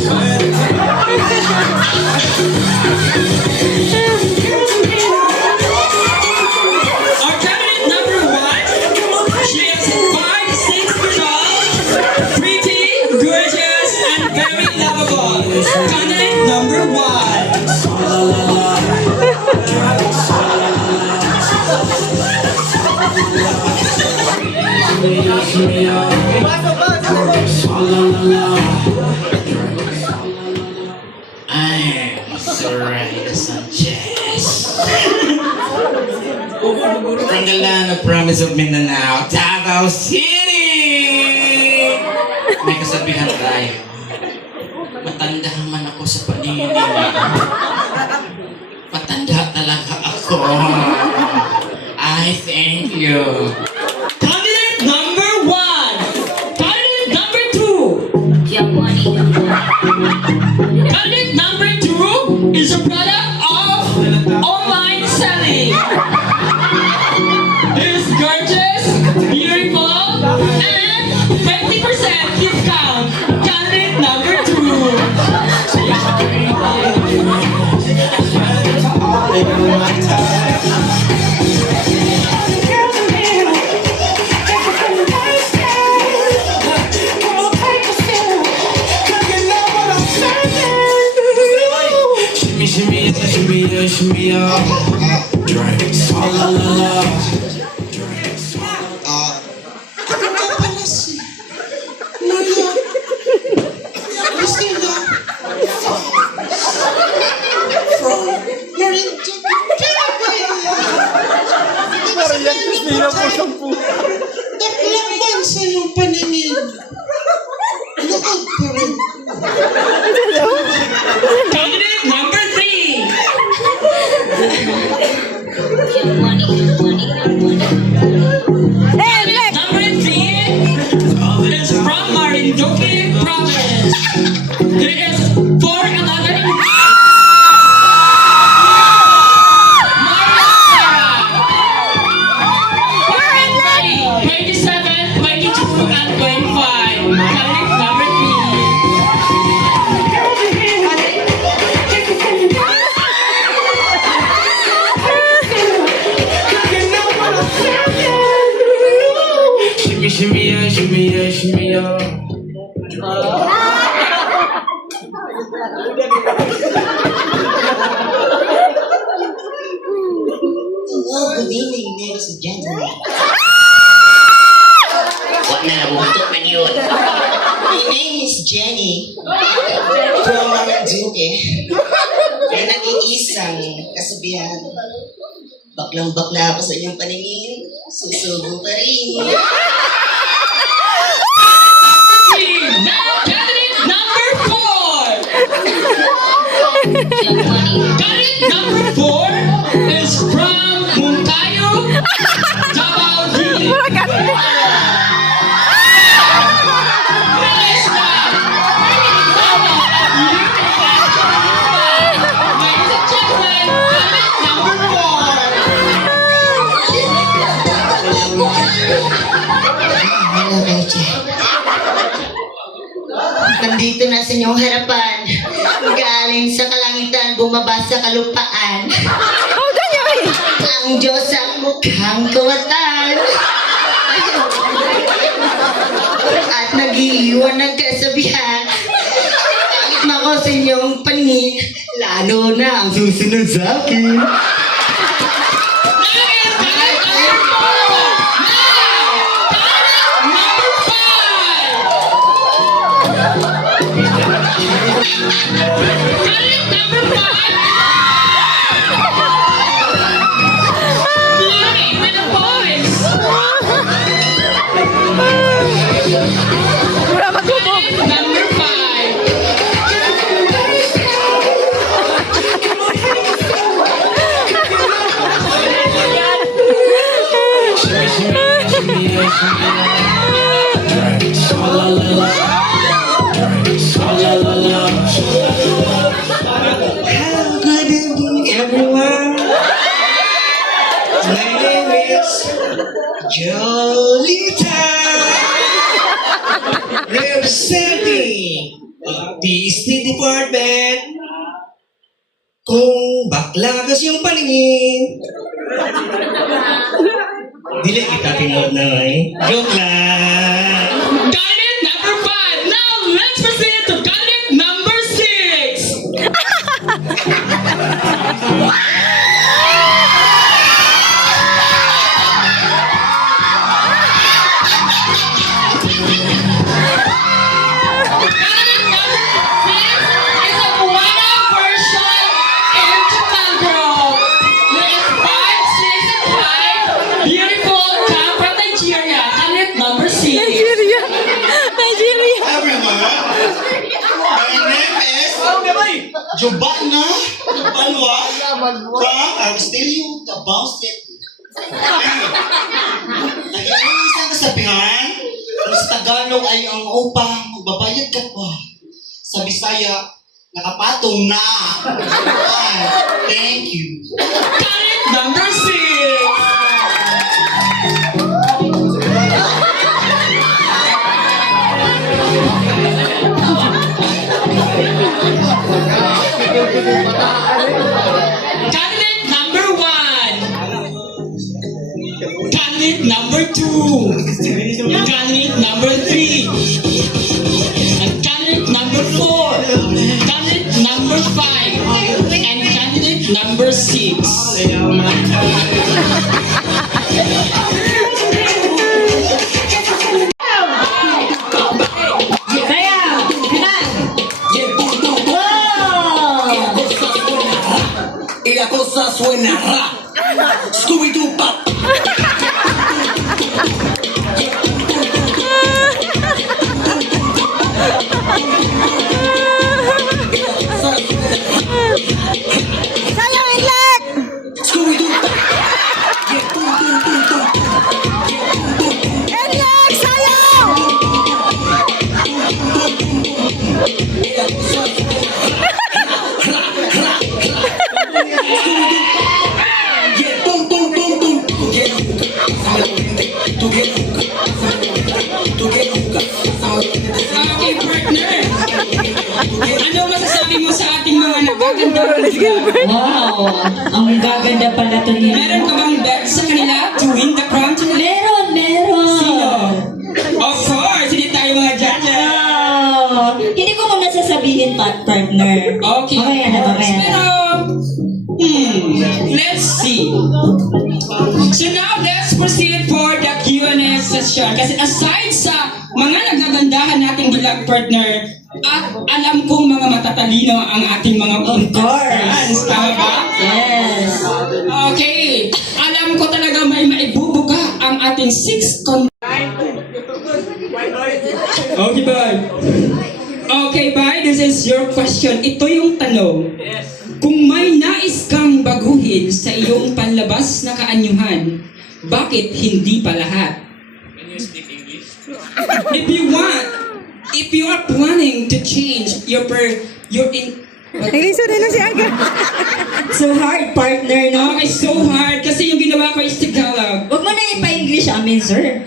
Our candidate number one, she is 5'6" tall, pretty, gorgeous, and very lovable. Candidate number one. I'm Soraya Sanchez. From the land of promise of Mindanao, Davao City! May kasabihan tayo. Matanda man ako sa paningin. Matanda talaga ako. I thank you. Candidate number one. Candidate number two. Candidate number two is a product of online selling. Is gorgeous, beautiful, and 50% discount. Candidate number two. Shimmy, shimmy, shimmy, drinks, la la la. Drinks, Ako nga pala si Maria Cristina from Marinto, Maria Cristina po sampu. Taklakban sa iyong paningin. Luag pa rin. Candidate number three. Candidate number three is from Marinduque province. It is 4'11". Mariah 27, 22, and 25. Candidate number shimmy, shimmy, shimmy, shimmy. Hello, good evening, ladies and gentlemen. Wag na, buntot man yun. My name is Jenny from Marinduque. Yan ang iisang kasabihan. Baklang-bakla ako sa inyong paningin, susubo pa rin. Now, candidate number four. Candidate number four is from Montayo, Davao City. Finish that. Ladies and gentlemen, candidate number four. Hello, Rachel. Nandito na sa inyong harapan. Galing sa kalangitan, bumaba sa kalupaan. Ang Diyos ang mukhang kawatan. At nag-iiwan ng kasabihan. Kahit mako sa inyong paningin, lalo na ang susunod sa akin. Hello, good evening, everyone. My name is Jolita, representing DST Department. Kung bakla kasi yung paningin. Dili kita tinod na eh. Joke lang. Candidate number 5. Now let's proceed to candidate number 6. Candidate number 6 is a Buena version into Mangrove. There is 5, 6, and 5. Beautiful, come from Nigeria. Candidate number 6. Nigeria. Everyone, my name is Giovanna Balwa from Aristeo, Davao City. Nag-iwan isang kasabihan, kung sa Tagalog ay ang upa, magbabayad ka pa. Sa Bisaya, nakapatong na. Thank you. Candidate number 6. Candidate number 1. Candidate number 2. Candidate number 3. And candidate number 4. Candidate number 5. And candidate number 6. Y la cosa suena ra. Scooby-Doo pop. Sayang Inlet! Scooby-Doo pop. Inlet! Sayang! Okay, partner. Ano masasabi mo sa ating mga nagaganda? Wow! Ang gaganda pala to niya. Meron ka bang bet sa kanila to win the crown tonight? Meron! Sino? Of course, hindi tayo mga judges. Wow! Hindi ko muna sasabihin, partner. Okay, Mamaya na, mamaya na. pero, let's see. So now, let's proceed for the Q&A session. Kasi aside sa mga nagagandahan nating dilag partner, at alam kong mga matatalino ang ating mga contestants. Tama ba? Yes! Okay. Alam ko talaga may maibubuka ang ating 6 Okay, bye. Okay, bye. This is your question. Ito yung tanong. Kung may nais kang baguhin sa iyong panlabas na kaanyuhan, bakit hindi pa lahat? If you are planning to change your Nagliso na lang si Aga. So hard, partner, no? Okay, so hard kasi yung ginawa ko is Tagalog. Huwag mo na ipa-English amin, sir.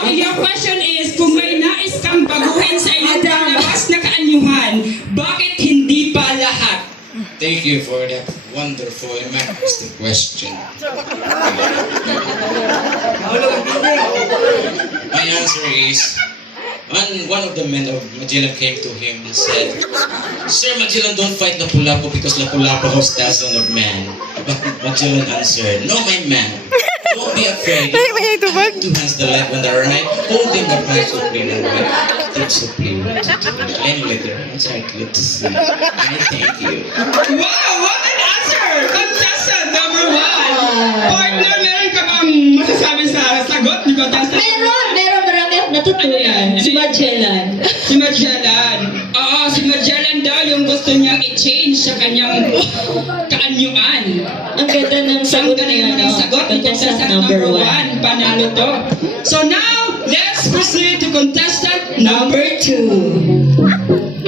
Okay, your question is, kung may nais kang baguhin sa iyong panlabas na kaanyuhan, bakit hindi pa lahat? Thank you for that wonderful and magnificent question. My answer is, one of the men of Magellan came to him and said, Sir Magellan, don't fight Lapu-Lapu because Lapu-Lapu has thousands of men. But Magellan answered, No, my man, don't be afraid. Ay, may tubag. Two hands the left and the right, holding the right supreme and right. Tip supreme. Anyway, the answer are good to see. I thank you. Wow, what an answer! Contestant number 1! Partner, meron ka bang masasabi sa sagot ni contestant? Meron marami akong natutunan. Si Magellan. Si Magellan. Oo, si Magellan daw yung gusto niyang i-change sa kanyang kaanyuan. Ang ganda ng sagot Ang galing niya, mo ng no? sagot ni contestant number 1. Panalo to. So now, let's proceed to contestant number 2.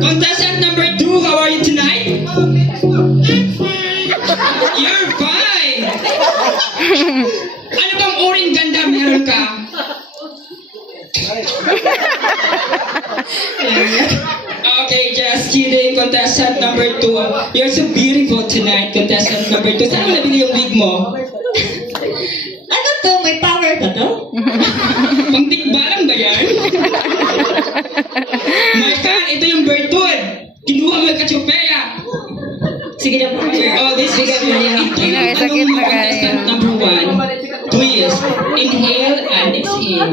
Contestant number 2, how are you tonight? You're fine! Ano bang uring ganda meron ka? Okay, just kidding. Contestant number 2. You're so beautiful tonight, contestant number 2. Saan mo nabili yung wig mo? Ano to? May power ba to? Pangtikbalang ba yan? My God, ito yung Bertud. Kinuha mo yung katsupeya. Sige na, partner. Oh, this is Bigyan mo niya. ito yung Sakit na kayo. contestant number 1. Twist. Inhale and exhale.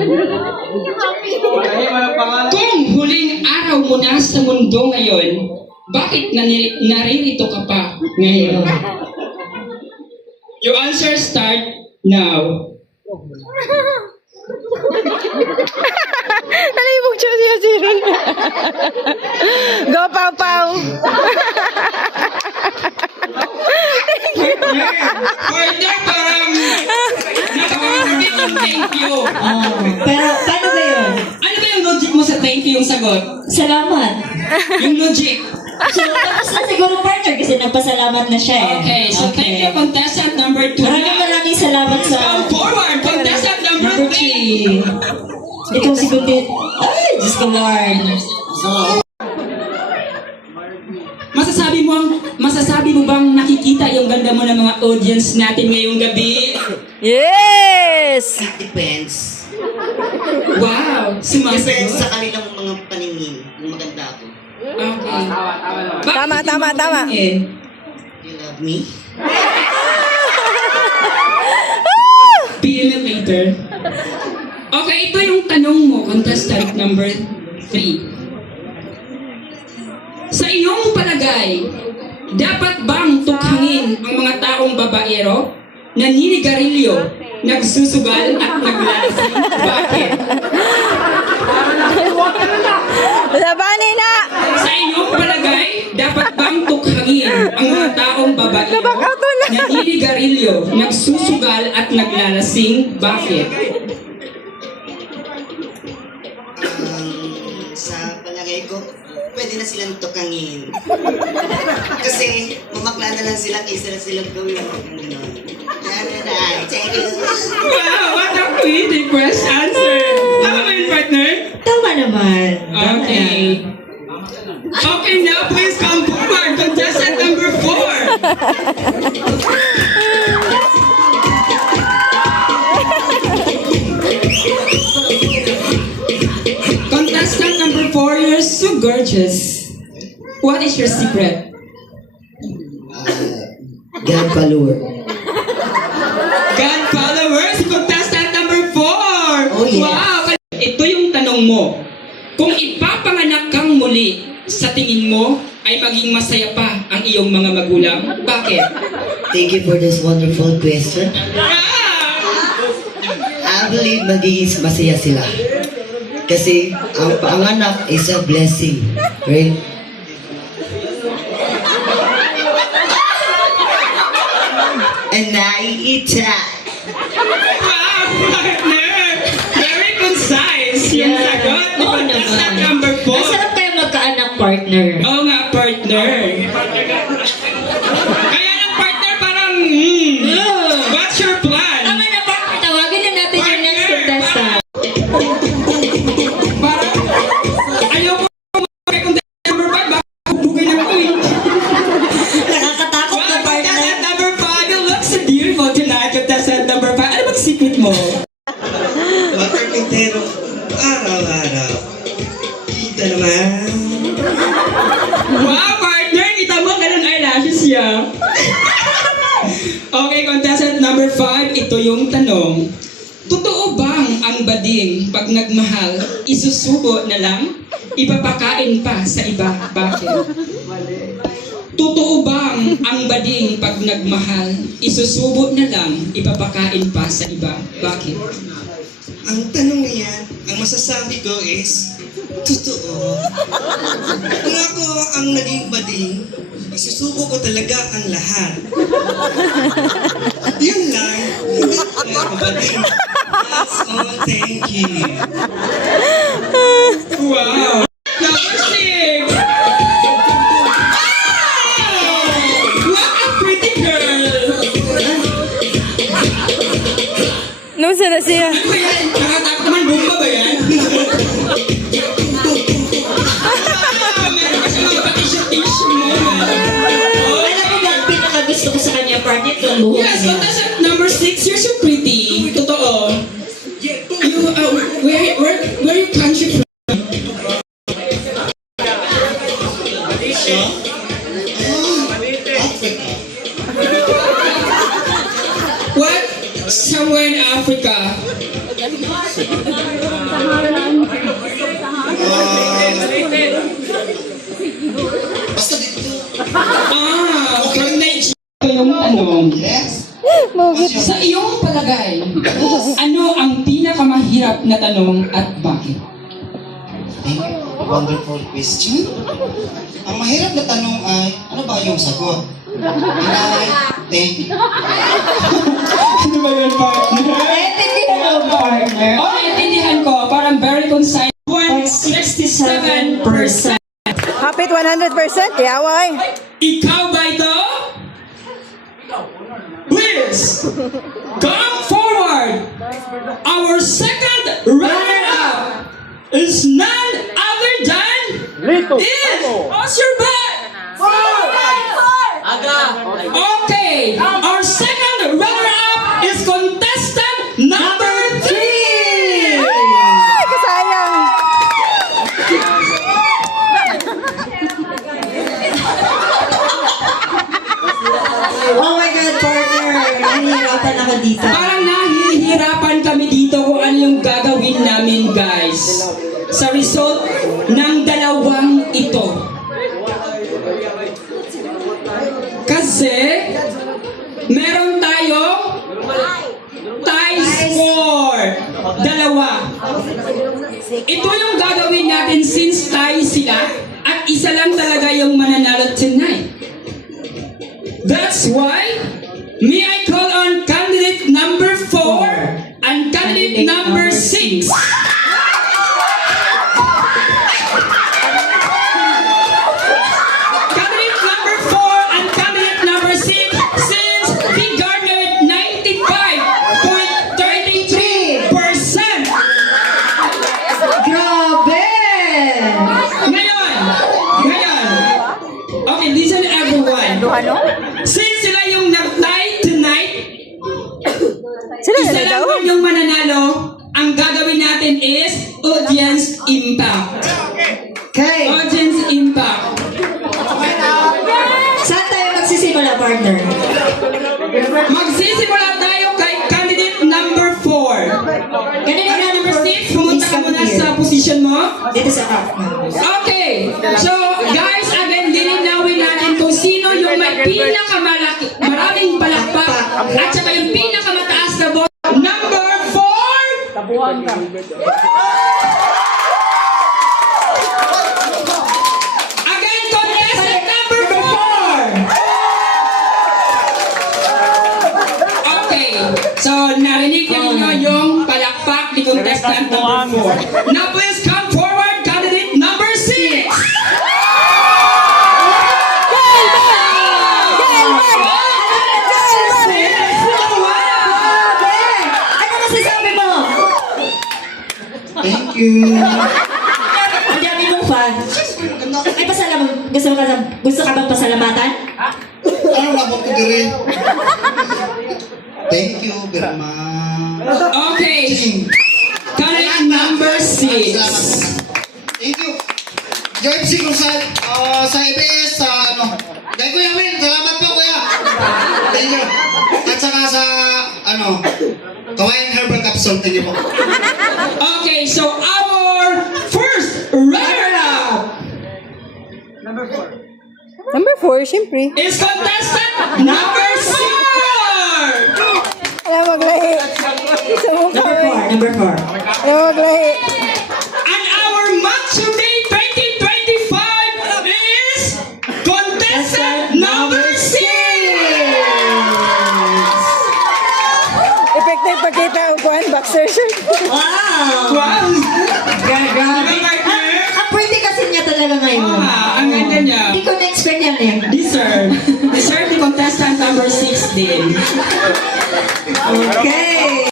Kung huling araw mo na sa mundo ngayon, bakit naririto ka pa ngayon? Your answer start now. Nalibog siya siya siya. Go, Pau Pau. Partner, parang napaka-perfect yung thank you. Pero, paano ba yun? Ano ba yung logic mo sa thank you yung sagot? Salamat. Yung logic. So, tapos na siguro, partner, kasi nagpasalamat na siya eh. Okay, so thank you, contestant number 2. Maraming salamat sa... Come forward, contestant number 3. Itong si Kundi... Ay, Diyos ko, Lord. Masasabi mo bang nakikita yung ganda mo ng mga audience natin ngayong gabi? Yes! Depends. Wow, Depends sumasagot. sa kanilang mga paningin. Kung maganda ako. Okay. Tama, tama, tama. Eh, You love me? PM it later. Okay, ito yung tanong mo, contestant number 3. Sa iyong palagay, dapat bang tukhangin ang mga taong babaero, naninigarilyo, nagsusugal at naglalasing? Bakit? Labani na! Sa iyong palagay, dapat bang tukhangin ang mga taong babaero, naninigarilyo, nagsusugal at naglalasing? Bakit? Sa palagay ko, pwede na silang tukangin. Kasi, mamakla na lang sila kaysa na silang gawin. Thank you. Wow, what a pretty first answer! Tama ba yun, partner? Tama naman. Okay. Okay, now please come forward, contestant number 4. Contestant number 4, you're so gorgeous. What is your secret? God follower. God followers, contestant number 4. Oh, yes. Wow! Ito yung tanong mo. Kung ipapanganak kang muli, sa tingin mo ay maging masaya pa ang iyong mga magulang? Bakit? Thank you for this wonderful question. Ah! I believe magiging masaya sila. Kasi ang panganak is a blessing. Right? And I eat that. Wow, partner! Very concise yung Yeah. sagot ni Oo contestant naman. number 4. Ang sarap kaya magkaanak, partner. Oo nga, partner. Kaya ng partner parang, what's your plan? Tama na, partner. Tawagin na natin yung next contestant. Parang, ayoko kay contestant number 5, baka bugay na ako eh. Nakakatakot na, Wow, partner. contestant number 5, you look so beautiful tonight, contestant number 5. Ano bang secret mo? Magkarpintero, araw-araw. Kita naman. Wow, partner! Kita mo, ganun eyelashes niya. Okay, contestant number 5, ito yung tanong. Totoo bang ang bading pag nagmahal, isusubo na lang? Ipapakain pa sa iba? Bakit? Totoo bang ang bading pag nagmahal, isusubo na lang, ipapakain pa sa iba? Bakit? Ang tanong niyan, ang masasabi ko is, totoo. Kung ako ang naging bading, isusuko ko talaga ang lahat. Yun lang, hindi ako bading. That's all, thank you. Wow! Number 6! What a pretty girl! Nusa na siya. Ano ba yan? Nakatakot naman, bomba ba yan? ang buhok Yes, niya. contestant number 6, you're so pretty. Totoo. You, where you country from? Siya? Africa. What? Somewhere in Africa. Basta dito. From Nigeria. Yung tanong. Yes. Sa iyong palagay, ano ang pinakamahirap na tanong at bakit? Thank you. Wonderful question. Ang mahirap na tanong ay, ano ba yung sagot? Ay, thank you. Ano ba yun, partner? partner. Oh, naiintindihan ko. Parang very concise. 167%. Hapit 100%. Yawa eh. Ikaw ba ito? Please, come forward. Our second runner-up is none other than is Oscar Bat. Okay, our second runner-up is contestant number 3. Ay, kasayang. Oh my God, partner. Nahihirapan ako dito. Parang nahihirapan kami dito kung ano yung gagawin namin, guys. Sa result ng dalawang ito. Kasi, meron tayong tie score. Dalawa. Ito yung gagawin natin since tie sila at isa lang talaga yung mananalo tonight. That's why, may I call on candidate number 4 and candidate number 6. Candidate number 4 and candidate number 6, since he garnered 95.33%. Grabe! Ngayon, okay, listen everyone. Ano? Since sila yung nag-tie tonight, Sila isa na lang daw? yung mananalo, ang gagawin natin is audience impact. Okay. Audience impact. Saan tayo magsisimula, partner? Magsisimula tayo kay candidate number 4. Candidate number 6, pumunta ka muna sa position mo. Dito sa top. Okay. So, guys, again, lilinawin natin kung sino yung may maraming palakpak at saka yung pinakamataas na vote. Number 4! Again, contestant number 4! Okay. So, narinig na ninyo yung palakpak ni contestant number 4. Now, please come forward, candidate number 6! Ano masasabi mo? Thank you. Ang dami mong fan. Ay, gusto ka bang pasalamatan? Ano na po ko diri? Thank you very much. Okay. Candidate number 6. Thank you. Joy MC ko sa EBS, sa ano. Kay Kuya Win, salamat po Kuya. Thank you. At saka sa ano, Kawain Herbal Capsule, thank you po. Okay, so our first runner-up Number 4, syempre. is contestant number 4! Alam maglahi. Sa mukha eh. Number 4. Alam maglahi. And our Macho Day 2025 is contestant number 6! Effective pagkita ang kuhan, boxer shirt. Wow! Wow! Grabe. Diba, partner? Ang pretty kasi niya talaga ngayon. Ang ganda niya. Hindi ko na-expect yan eh. Deserve. Deserve ni contestant number 6 din. Okay.